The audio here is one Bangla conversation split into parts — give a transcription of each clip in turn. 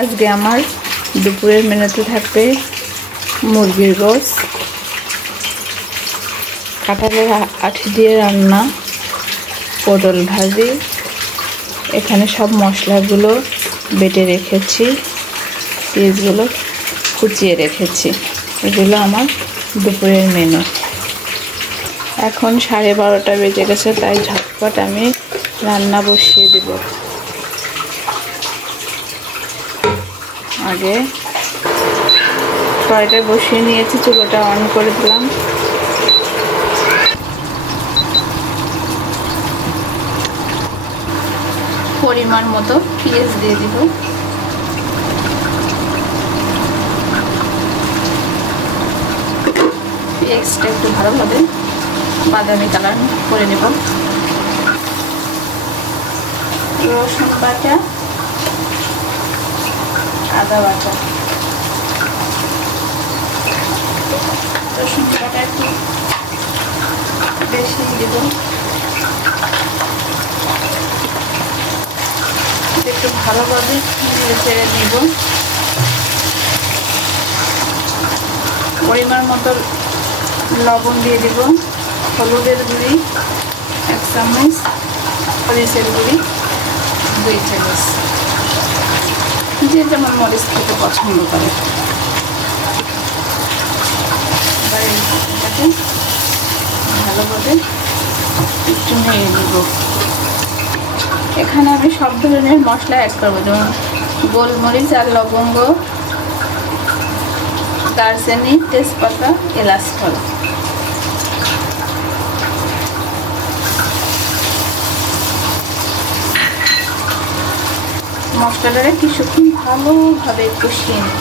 আজকে আমার দুপুরের মেনুতে থাকবে মুরগির গোশত, কাঁঠালের আঁটি দিয়ে রান্না, পটল ভাজি। এখানে সব মশলাগুলো বেটে রেখেছি, পেঁয়াজগুলো কুচিয়ে রেখেছি। এগুলো আমার দুপুরের মেনু। এখন 12:30 বেজে গেছে, তাই ঝটপট আমি রান্না বসিয়ে দেব। আগে কড়াইটা বসিয়ে নিয়েছি, চুলাটা অন করে দিলাম। পরিমাণ মতো পেঁয়াজ দিয়ে দিব। পেঁয়াজটা একটু ভালোভাবে বাদামি কালার করে নেব। রসুন বাটা, আদা বাটা, রসুন বাটা একটু বেশি দেব। একটু ভালোভাবে নেড়ে চেড়ে নেব। পরিমাণ মতো লবণ দিয়ে দেব, হলুদের গুঁড়ি 1 চামচ, মরিচের গুঁড়ি 2 চামচ, যে যেমন মরিচ খেতে পছন্দ করে। এবার এটাকে ভালোভাবে একটু নেড়ে নেব। এখানে আমি সব ধরনের মশলা অ্যাড করবো, যেমন গোলমরিচ আর লবঙ্গ, দারচিনি, তেজপাতা, এলাচ ফল। মশলাটাকে কিছুক্ষণ ভালোভাবে কষিয়ে নেব।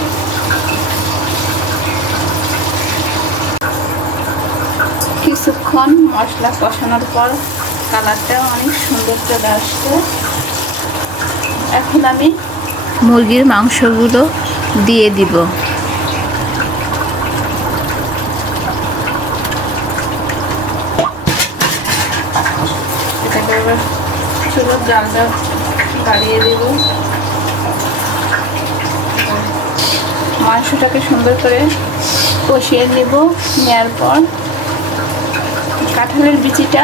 কিছুক্ষণ মশলা কষানোর পর কালারটা অনেক সুন্দর চলে আসছে। এখন আমি মুরগির মাংসগুলো দিয়ে দিব। এটাকে এবার চুলোর জালটা বাড়িয়ে দেব। মাংসটাকে সুন্দর করে কষিয়ে নেব। নেওয়ার পর কাঁঠালের বিচিটা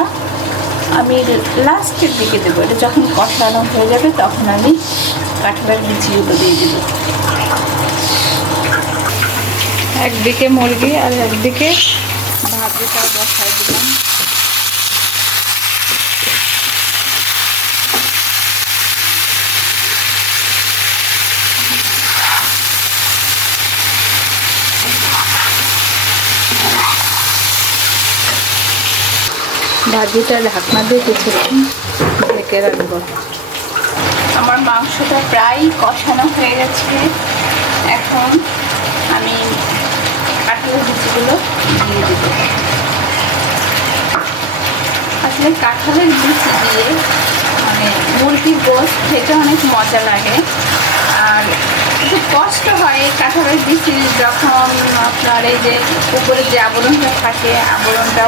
আমি লাস্টের দিকে দেবো। এটা যখন কষানো হয়ে যাবে তখন আমি কাঁঠালের বিচিগুলো দিয়ে দেব। একদিকে মুরগি আর একদিকে ভাজিটা বসাই দিলাম। ভাজিটা ঢাকনা দিয়ে কিছুক্ষণ ঢেকে রাখবো। আমার মাংসটা প্রায় কষানো হয়ে গেছে। এখন আমি কাঁঠালের বিচিগুলো দিয়ে দেব। আসলে কাঁঠালের বিচি দিয়ে মানে মুরগির গোশত খেতে অনেক মজা লাগে, আর একটু কষ্ট হয় কাঁঠালের বিচি যখন আপনার এই যে উপরে যে আবরণটা থাকে, আবরণটা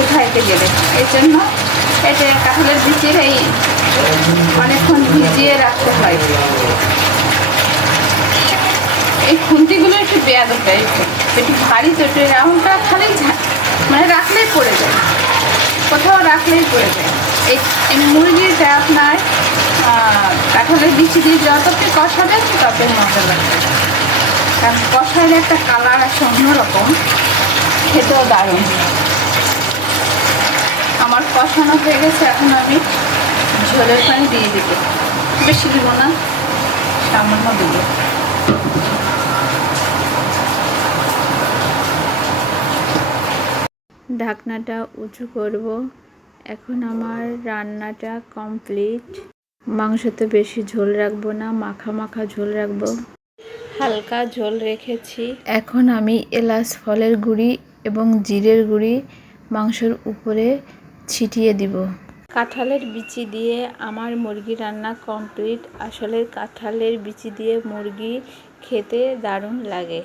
উঠাইতে গেলে। এই জন্য এটা কাঁঠালের বিচির এই অনেকক্ষণ ভিজিয়ে রাখতে হয়। এই খুন্তিগুলো একটু বেয়াদব টাইপের, একটু ভারী, তো একটু রাউন্ডটা খালি মানে রাখলেই পড়ে যায়, কোথাও রাখলেই পড়ে যায়। এই মুরগিটা আপনার কাঁঠালের বিচি দিয়ে যতটা কষাবেন তত মজা লাগবে, কারণ কষাইলে একটা কালার আসে অন্যরকম, খেতেও দারুণ। আমার কষানো হয়ে গেছে, এখন আমি ঝোলের পানি দিয়ে দেবো। বেশি দিব না, সামান্য দেব। ঢাকনাটা উঁচু করব। এখন আমার রান্নাটা কমপ্লিট। মাংসতে বেশি ঝোল রাখবো না, মাখা মাখা ঝোল রাখবো, হালকা ঝোল রেখেছি। এখন আমি এলাচ ফলের গুঁড়ি এবং জিরের গুঁড়ি মাংসের উপরে ছিটিয়ে দিব। কাঁঠালের বিচি দিয়ে আমার মুরগি রান্না কমপ্লিট। আসলে কাঁঠালের বিচি দিয়ে মুরগি খেতে দারুণ লাগে।